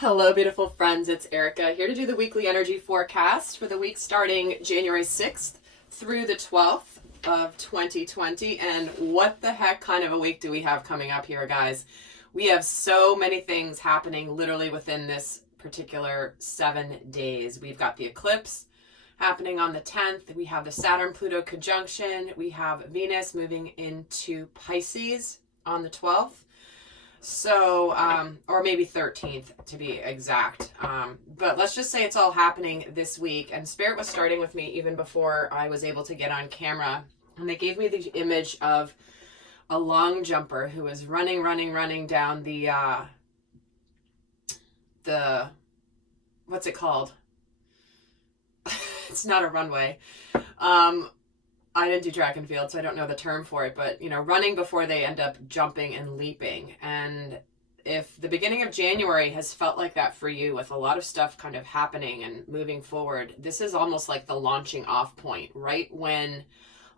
Hello, beautiful friends. It's Erika here to do the weekly energy forecast for the week starting January 6th through the 12th of 2020. And what the heck kind of a week do we have coming up here, guys? We have so many things happening literally within this particular 7 days. We've got the eclipse happening on the 10th. We have the Saturn-Pluto conjunction. We have Venus moving into Pisces on the 12th. So, or maybe 13th to be exact. But let's just say it's all happening this week. And Spirit was starting with me even before I was able to get on camera. And they gave me the image of a long jumper who is running down the what's it called? It's not a runway. I didn't do track and field, so I don't know the term for it, but, running before they end up jumping and leaping. And if the beginning of January has felt like that for you, with a lot of stuff kind of happening and moving forward, this is almost like the launching off point, right when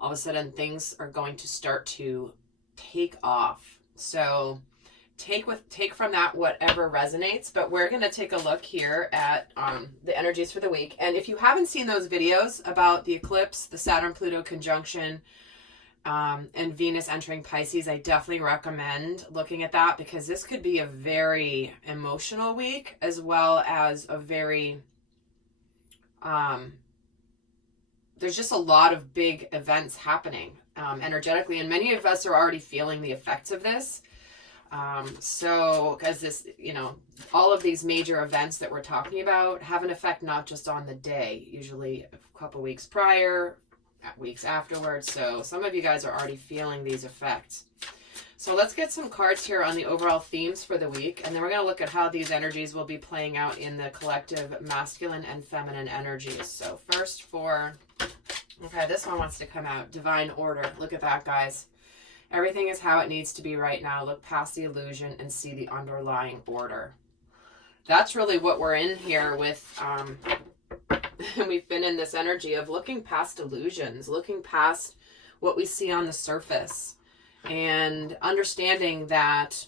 all of a sudden things are going to start to take off. So take from that whatever resonates, but we're going to take a look here at the energies for the week. And if you haven't seen those videos about the eclipse, the Saturn-Pluto conjunction, and Venus entering Pisces, I definitely recommend looking at that, because this could be a very emotional week, as well as a very, there's just a lot of big events happening energetically, and many of us are already feeling the effects of this. So, because this, all of these major events that we're talking about have an effect not just on the day, usually a couple weeks prior, weeks afterwards. So some of you guys are already feeling these effects. So let's get some cards here on the overall themes for the week. And then we're going to look at how these energies will be playing out in the collective masculine and feminine energies. So first okay, this one wants to come out. Divine order. Look at that, guys. Everything is how it needs to be right now. Look past the illusion and see the underlying order. That's really what we're in here with. We've been in this energy of looking past illusions, looking past what we see on the surface, and understanding that,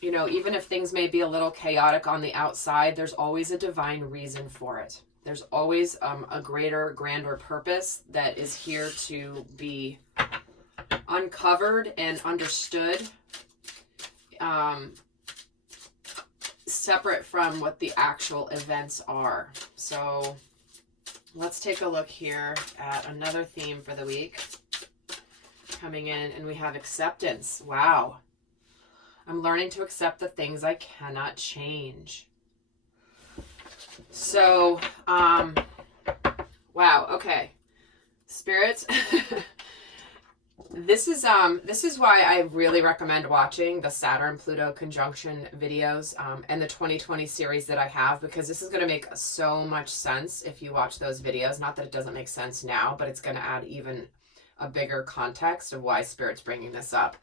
even if things may be a little chaotic on the outside, there's always a divine reason for it. There's always a greater, grander purpose that is here to be uncovered and understood, separate from what the actual events are. So let's take a look here at another theme for the week coming in, and we have acceptance. Wow. I'm learning to accept the things I cannot change. So, wow. Okay. Spirits. This is why I really recommend watching the Saturn-Pluto conjunction videos and the 2020 series that I have, because this is going to make so much sense if you watch those videos. Not that it doesn't make sense now, but it's going to add even a bigger context of why Spirit's bringing this up.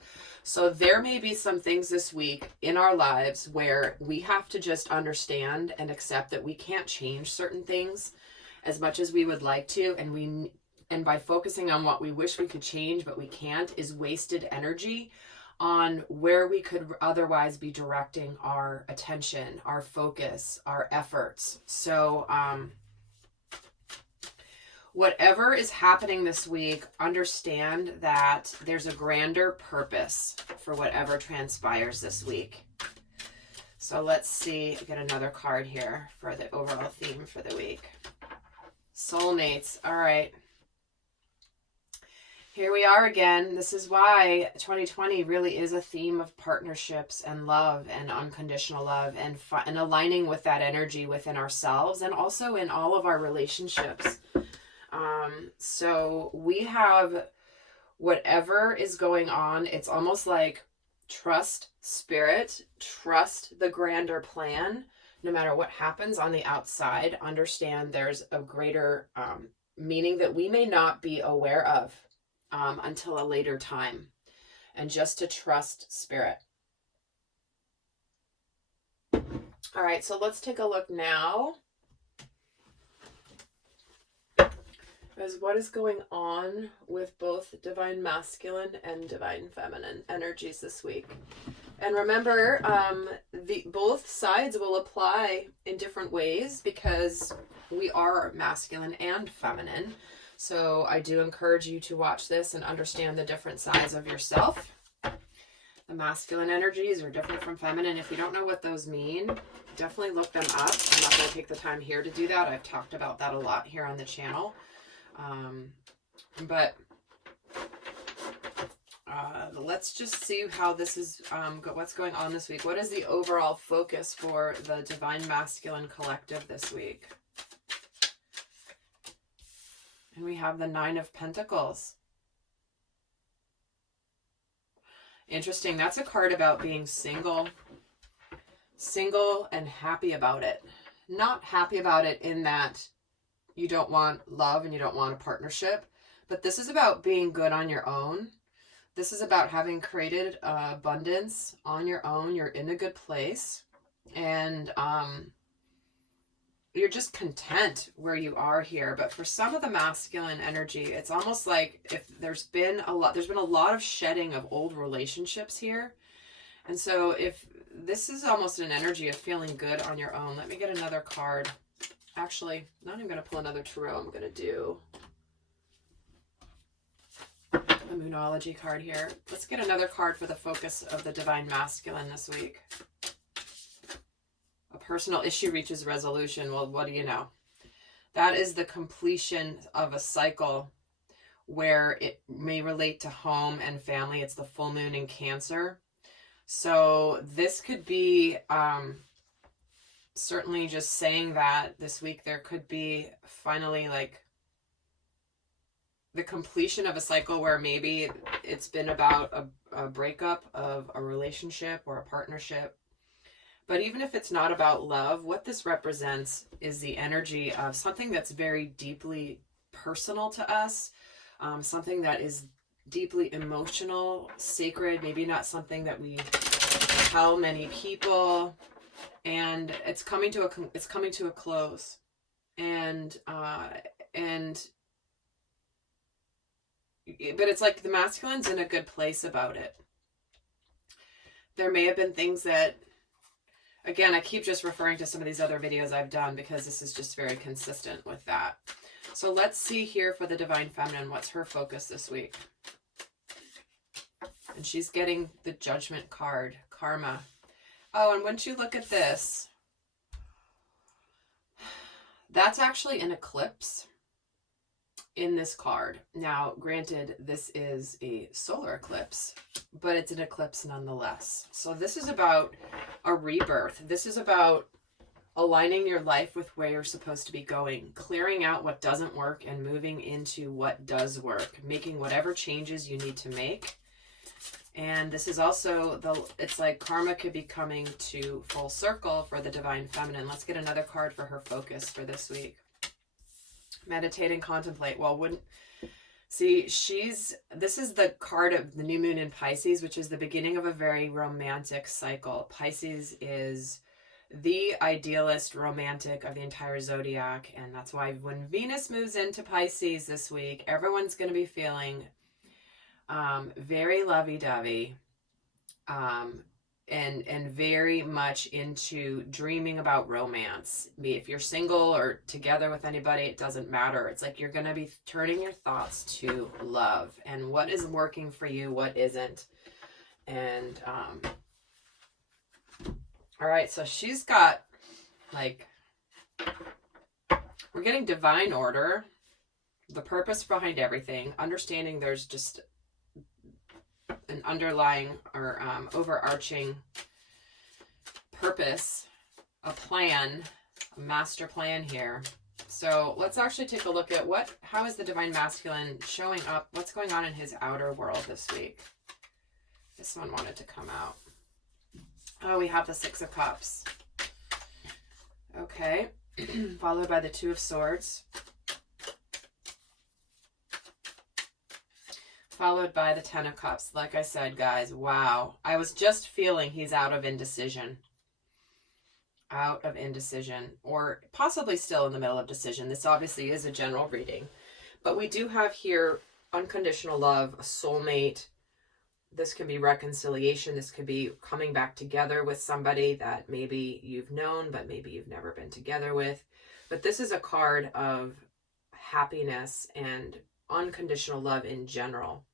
So there may be some things this week in our lives where we have to just understand and accept that we can't change certain things as much as we would like to, and by focusing on what we wish we could change but we can't is wasted energy on where we could otherwise be directing our attention, our focus, our efforts. So whatever is happening this week, understand that there's a grander purpose for whatever transpires this week. So let's see, get another card here for the overall theme for the week. Soulmates. All right. Here we are again. This is why 2020 really is a theme of partnerships and love and unconditional love, and aligning with that energy within ourselves and also in all of our relationships. So we have whatever is going on. It's almost like trust Spirit, trust the grander plan. No matter what happens on the outside, understand there's a greater meaning that we may not be aware of until a later time, and just to trust Spirit. All right, so let's take a look now as what is going on with both divine masculine and divine feminine energies this week. And remember, both sides will apply in different ways because we are masculine and feminine. So I do encourage you to watch this and understand the different sides of yourself. The masculine energies are different from feminine. If you don't know what those mean, definitely look them up. I'm not going to take the time here to do that. I've talked about that a lot here on the channel. But let's just see how this is, what's going on this week. What is the overall focus for the Divine Masculine Collective this week? And we have the Nine of Pentacles. Interesting. That's a card about being single. Single and happy about it. Not happy about it in that you don't want love and you don't want a partnership. But this is about being good on your own. This is about having created abundance on your own. You're in a good place. And you're just content where you are here. But for some of the masculine energy, it's almost like if there's been a lot of shedding of old relationships here. And so if this is almost an energy of feeling good on your own. Let me get another card. Actually, not even going to pull another tarot. I'm going to do a Moonology card here. Let's get another card for the focus of the Divine Masculine this week. A personal issue reaches resolution. Well, what do you know? That is the completion of a cycle where it may relate to home and family. It's the full moon in Cancer. So this could be certainly just saying that this week there could be finally like the completion of a cycle where maybe it's been about a breakup of a relationship or a partnership. But even if it's not about love, what this represents is the energy of something that's very deeply personal to us, something that is deeply emotional, sacred, maybe not something that we tell many people, and it's coming to a close. And but it's like the masculine's in a good place about it. There may have been things that, again, I keep just referring to some of these other videos I've done because this is just very consistent with that. So let's see here for the Divine Feminine, what's her focus this week? And she's getting the Judgment card, Karma. Oh, and once you look at this, that's actually an eclipse in this card. Now, granted, this is a solar eclipse, but it's an eclipse nonetheless. So this is about a rebirth. This is about aligning your life with where you're supposed to be going, clearing out what doesn't work and moving into what does work, making whatever changes you need to make. And this is also it's like karma could be coming to full circle for the Divine Feminine. Let's get another card for her focus for this week. Meditate and contemplate. Well, this is the card of the new moon in Pisces, which is the beginning of a very romantic cycle. Pisces is the idealist romantic of the entire zodiac. And that's why when Venus moves into Pisces this week, everyone's going to be feeling very lovey-dovey, and very much into dreaming about romance. If you're single or together with anybody, it doesn't matter. It's like you're going to be turning your thoughts to love and what is working for you, what isn't. And all right, so she's got like, we're getting divine order, the purpose behind everything, understanding there's just an underlying or overarching purpose, a plan, a master plan here. So let's actually take a look at how is the Divine Masculine showing up? What's going on in his outer world this week? This one wanted to come out. Oh, we have the Six of Cups. Okay. Followed by the Two of Swords. Followed by the Ten of Cups. Like I said, guys, wow. I was just feeling he's out of indecision. Out of indecision. Or possibly still in the middle of decision. This obviously is a general reading. But we do have here unconditional love, a soulmate, This could be reconciliation. This could be coming back together with somebody that maybe you've known, but maybe you've never been together with. But this is a card of happiness and unconditional love in general.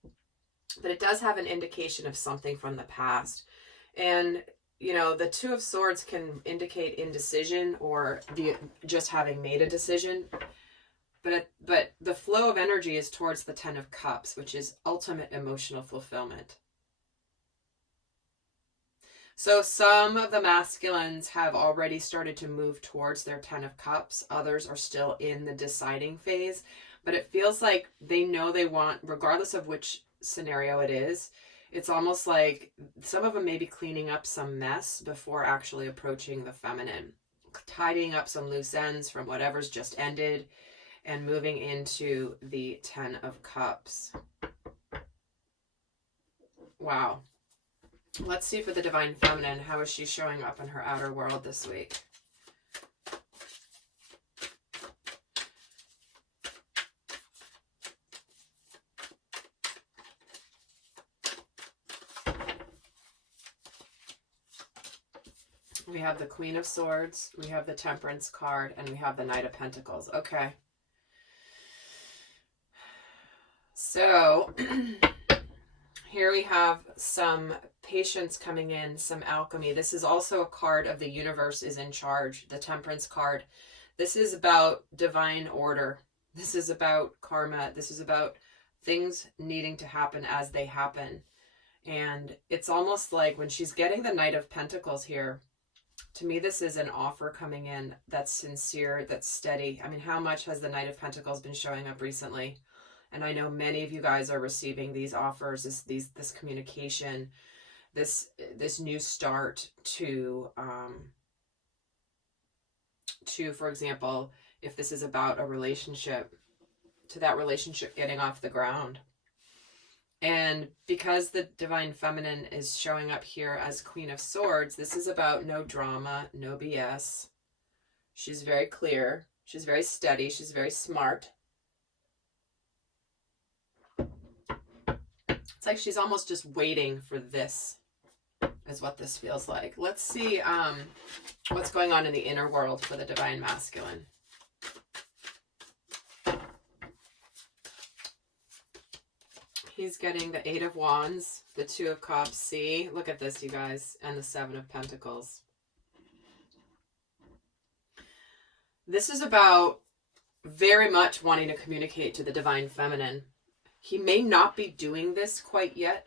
But it does have an indication of something from the past. And, you know, the Two of Swords can indicate indecision or just having made a decision. But the flow of energy is towards the Ten of Cups, which is ultimate emotional fulfillment. So some of the masculines have already started to move towards their Ten of Cups. Others are still in the deciding phase. But it feels like they know they want, regardless of which scenario it is, it's almost like some of them may be cleaning up some mess before actually approaching the feminine. Tidying up some loose ends from whatever's just ended and moving into the Ten of Cups. Wow. Let's see for the Divine Feminine. How is she showing up in her outer world this week? We have the Queen of Swords, we have the Temperance card, and we have the Knight of Pentacles. Okay. So, here we have some patience coming in, some alchemy. This is also a card of the universe is in charge, the Temperance card. This is about divine order. This is about karma. This is about things needing to happen as they happen. And it's almost like when she's getting the Knight of Pentacles here, to me, this is an offer coming in that's sincere, that's steady. I mean, how much has the Knight of Pentacles been showing up recently? And I know many of you guys are receiving these offers, this communication, this new start to, for example, if this is about a relationship, to that relationship getting off the ground. And because the Divine Feminine is showing up here as Queen of Swords, this is about no drama, no BS. She's very clear. She's very steady. She's very smart. It's like she's almost just waiting for this, is what this feels like. Let's see what's going on in the inner world for the Divine Masculine. He's getting the Eight of Wands, the Two of Cups. See, look at this, you guys, and the Seven of Pentacles. This is about very much wanting to communicate to the Divine Feminine. He may not be doing this quite yet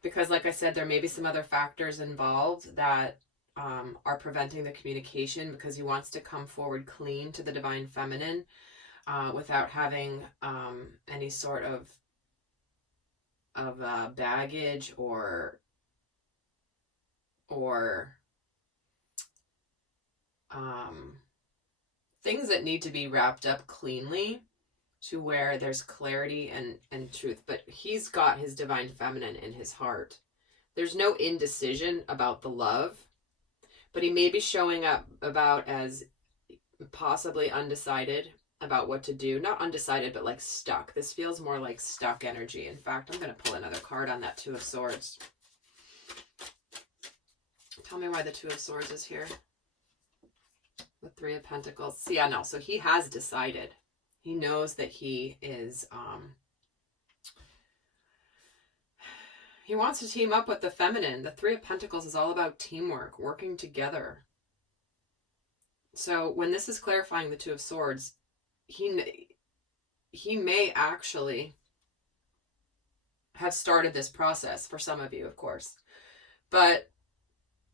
because, like I said, there may be some other factors involved that are preventing the communication because he wants to come forward clean to the Divine Feminine without having any sort of baggage or things that need to be wrapped up cleanly to where there's clarity and truth. But he's got his Divine Feminine in his heart. There's no indecision about the love, but he may be showing up about as possibly undecided about what to do. Not undecided, but like stuck. This feels more like stuck energy. In fact, I'm going to pull another card on that Two of Swords. Tell me why the Two of Swords is here. The Three of Pentacles. See, I know. So he has decided. He knows that he is, he wants to team up with the feminine. The Three of Pentacles is all about teamwork, working together. So when this is clarifying the Two of Swords, he may actually have started this process for some of you, of course. But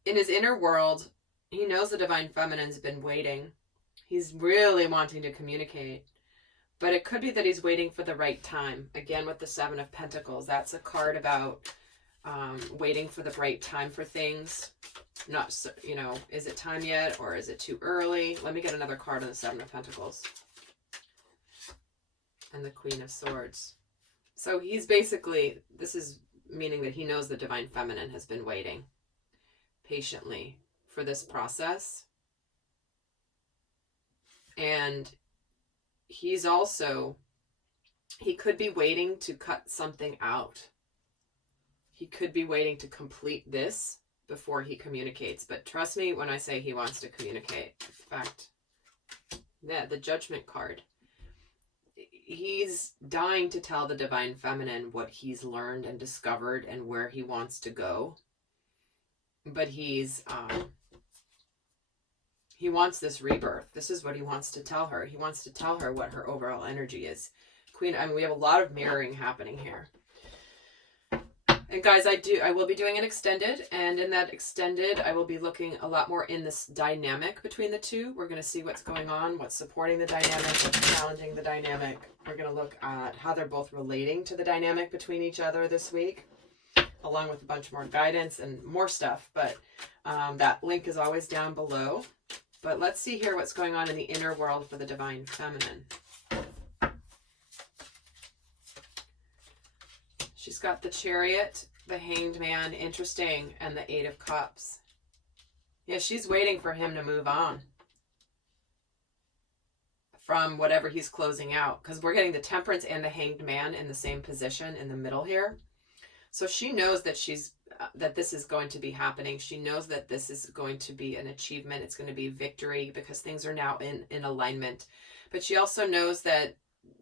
in his inner world, he knows the Divine Feminine's been waiting. He's really wanting to communicate. But it could be that he's waiting for the right time. Again, with the Seven of Pentacles, that's a card about waiting for the right time for things. Not, you know, is it time yet or is it too early? Let me get another card on the Seven of Pentacles. And the Queen of Swords. So he's basically, this is meaning that he knows the Divine Feminine has been waiting patiently for this process. And he's also, he could be waiting to cut something out. he could be waiting to complete this before he communicates. But trust me when I say he wants to communicate. In fact, yeah, the Judgment card. He's dying to tell the Divine Feminine what he's learned and discovered and where he wants to go. But he wants this rebirth. This is what he wants to tell her. He wants to tell her what her overall energy is. Queen, I mean, we have a lot of mirroring happening here. And guys, I will be doing an extended, and in that extended, I will be looking a lot more in this dynamic between the two. We're going to see what's going on, what's supporting the dynamic, what's challenging the dynamic. We're going to look at how they're both relating to the dynamic between each other this week, along with a bunch more guidance and more stuff. But that link is always down below. But let's see here what's going on in the inner world for the Divine Feminine. She's got the Chariot, the Hanged Man, interesting, and the Eight of Cups. Yeah, she's waiting for him to move on from whatever he's closing out, because we're getting the Temperance and the Hanged Man in the same position in the middle here. So she knows that that this is going to be happening. She knows that this is going to be an achievement. It's going to be victory because things are now in alignment. But she also knows that,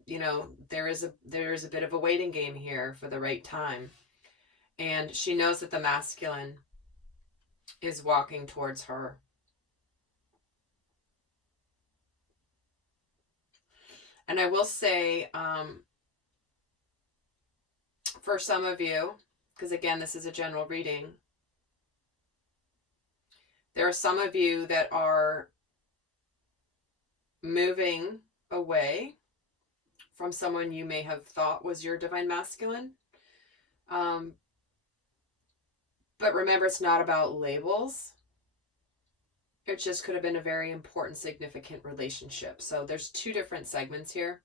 you know, there is a bit of a waiting game here for the right time. And she knows that the masculine is walking towards her. And I will say, for some of you, because again, this is a general reading, there are some of you that are moving away from someone you may have thought was your divine masculine. But remember, it's not about labels. It just could have been a very important, significant relationship. So there's two different segments here.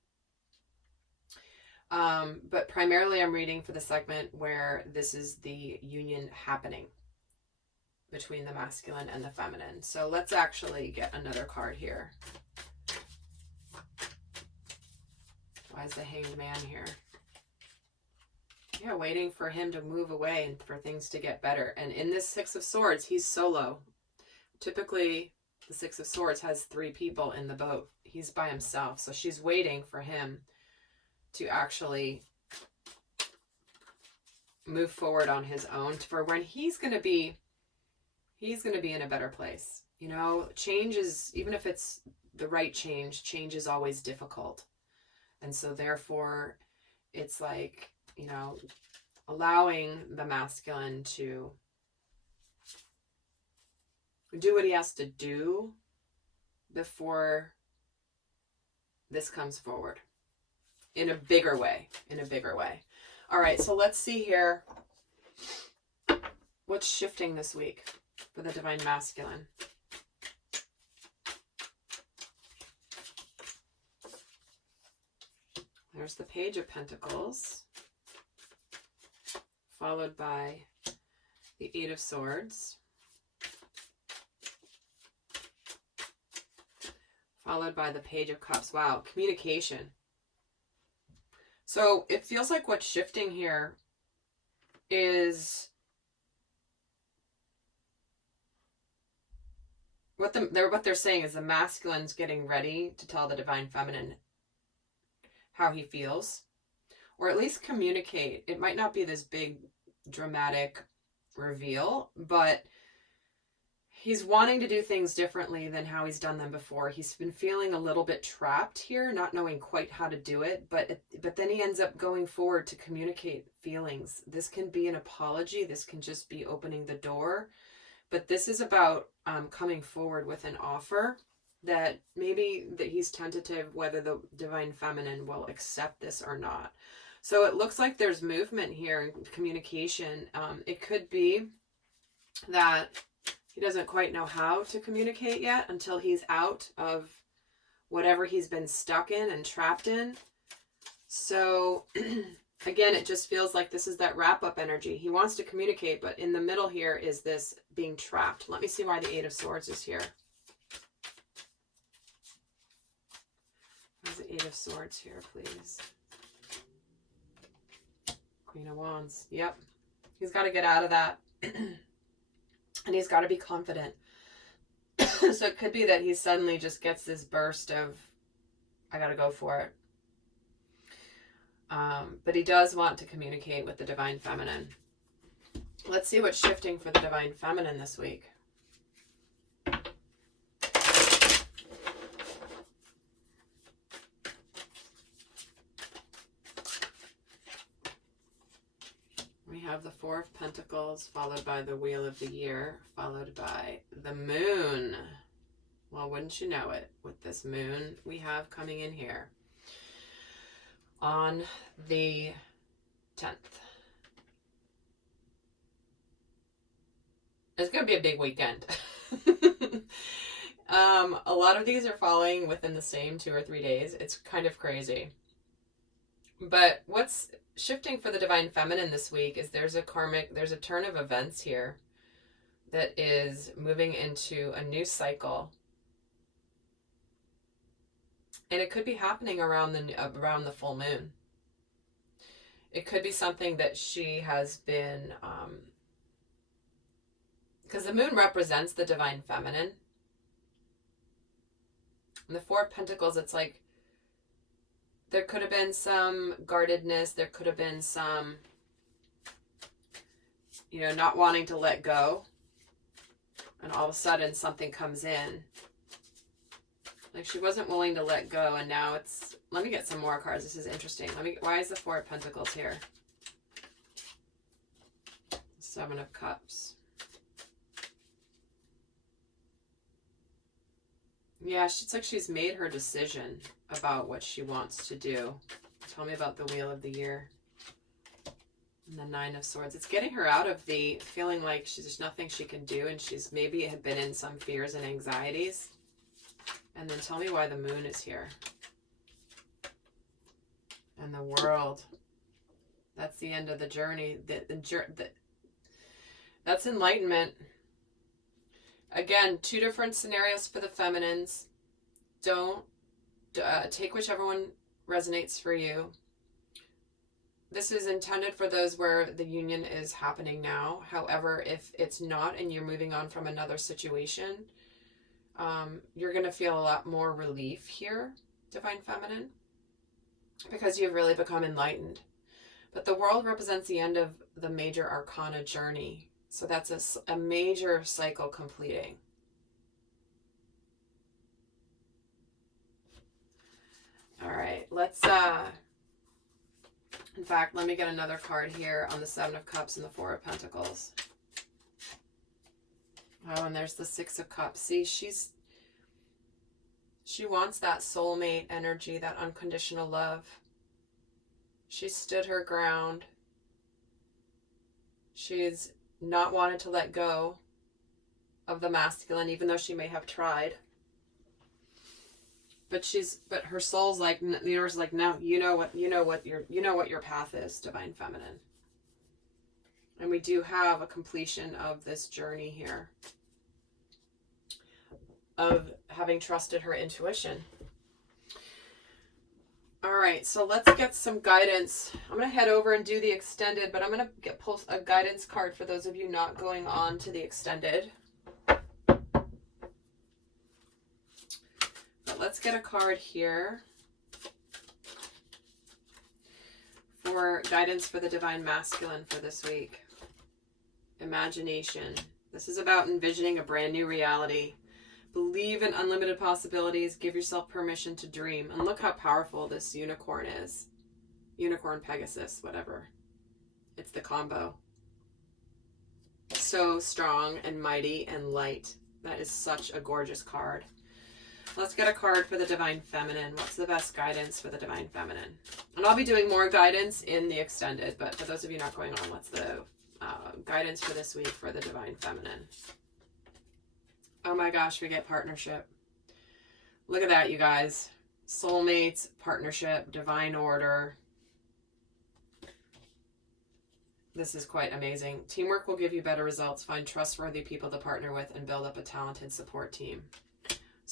But primarily I'm reading for the segment where this is the union happening between the masculine and the feminine. So let's actually get another card here. Why is the Hanged Man here? Yeah, waiting for him to move away and for things to get better. And in this Six of Swords, he's solo. Typically, the Six of Swords has 3 people in the boat. He's by himself. So she's waiting for him to actually move forward on his own for when he's going to be in a better place. You know, change is, even if it's the right change, change is always difficult. And so therefore, it's like, you know, allowing the masculine to do what he has to do before this comes forward in a bigger way, All right, so let's see here what's shifting this week for the divine masculine. There's the Page of Pentacles, followed by the Eight of Swords, followed by the Page of Cups. Wow, communication. So it feels like what's shifting here is what they're saying is the masculine's getting ready to tell the divine feminine how he feels, or at least communicate. It might not be this big dramatic reveal, but he's wanting to do things differently than how he's done them before. He's been feeling a little bit trapped here, not knowing quite how to do it, but then he ends up going forward to communicate feelings. This can be an apology. This can just be opening the door, but this is about coming forward with an offer that maybe that he's tentative whether the divine feminine will accept this or not. So it looks like there's movement here in communication. It could be that he doesn't quite know how to communicate yet until he's out of whatever he's been stuck in and trapped in. So again, it just feels like this is that wrap-up energy. He wants to communicate, but in the middle here is this being trapped. Let me see why the Eight of Swords is here. Where's the Eight of Swords here, please? Queen of Wands. Yep. He's got to get out of that. And he's got to be confident. So it could be that he suddenly just gets this burst of, I got to go for it. But he does want to communicate with the Divine Feminine. Let's see what's shifting for the Divine Feminine this week. We have the Four of Pentacles, followed by the Wheel of the Year, followed by the Moon. Well, wouldn't you know it, with this Moon we have coming in here on the 10th. It's going to be a big weekend. A lot of these are falling within the same 2 or 3 days. It's kind of crazy. But what's shifting for the Divine Feminine this week is there's a turn of events here that is moving into a new cycle. And it could be happening around the full moon. It could be something that she has been, because the moon represents the Divine Feminine. And the Four of Pentacles, it's like, there could have been some guardedness. There could have been some, not wanting to let go. And all of a sudden something comes in. Like she wasn't willing to let go, and now it's, let me get some more cards. This is interesting. Why is the Four of Pentacles here? Seven of Cups. Yeah, it's like she's made her decision about what she wants to do. Tell me about the Wheel of the Year. And the Nine of Swords. It's getting her out of the feeling like there's nothing she can do, and she's maybe had been in some fears and anxieties. And then tell me why the Moon is here. And the World. That's the end of the journey. That's enlightenment. Again, 2 different scenarios for the feminines. Don't take whichever one resonates for you. This is intended for those where the union is happening now. However, if it's not and you're moving on from another situation, you're going to feel a lot more relief here, Divine Feminine, because you've really become enlightened. But the World represents the end of the major arcana journey. So that's a major cycle completing. All right, let's, in fact, let me get another card here on the Seven of Cups and the Four of Pentacles. Oh, and there's the Six of Cups. See, she wants that soulmate energy, that unconditional love. She stood her ground. She's not wanted to let go of the masculine, even though she may have tried. But her soul's like, the universe is like, no, you know what your path is, Divine Feminine. And we do have a completion of this journey here of having trusted her intuition. All right, so let's get some guidance. I'm going to head over and do the extended, but I'm going to pull a guidance card for those of you not going on to the extended. But let's get a card here for guidance for the Divine Masculine for this week. Imagination. This is about envisioning a brand new reality. Believe in unlimited possibilities. Give yourself permission to dream. And look how powerful this unicorn is. Unicorn, Pegasus, whatever. It's the combo. So strong and mighty and light. That is such a gorgeous card. Let's get a card for the Divine Feminine. What's the best guidance for the Divine Feminine? And I'll be doing more guidance in the extended, but for those of you not going on, what's the guidance for this week for the Divine Feminine? Oh my gosh, we get partnership. Look at that, you guys. Soulmates, partnership, divine order. This is quite amazing. Teamwork will give you better results. Find trustworthy people to partner with and build up a talented support team.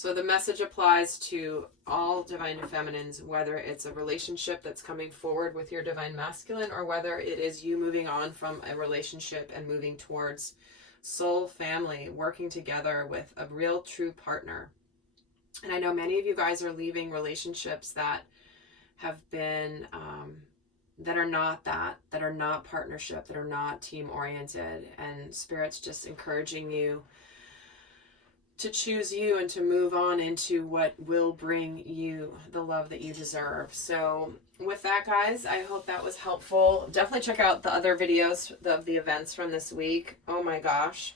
So the message applies to all divine feminines, whether it's a relationship that's coming forward with your divine masculine, or whether it is you moving on from a relationship and moving towards soul family, working together with a real true partner. And I know many of you guys are leaving relationships that have been, that are not partnership, that are not team oriented, and Spirit's just encouraging you to choose you and to move on into what will bring you the love that you deserve. So with that, guys, I hope that was helpful. Definitely check out the other videos of the events from this week. Oh my gosh.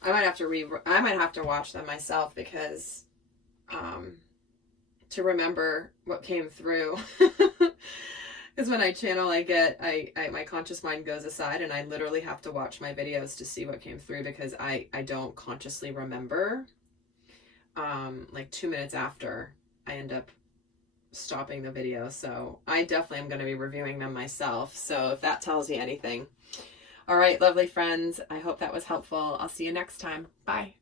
I might have to watch them myself, because to remember what came through. Because when I channel, my conscious mind goes aside, and I literally have to watch my videos to see what came through, because I don't consciously remember. Like 2 minutes after, I end up stopping the video. So I definitely am going to be reviewing them myself. So if that tells you anything. All right, lovely friends. I hope that was helpful. I'll see you next time. Bye.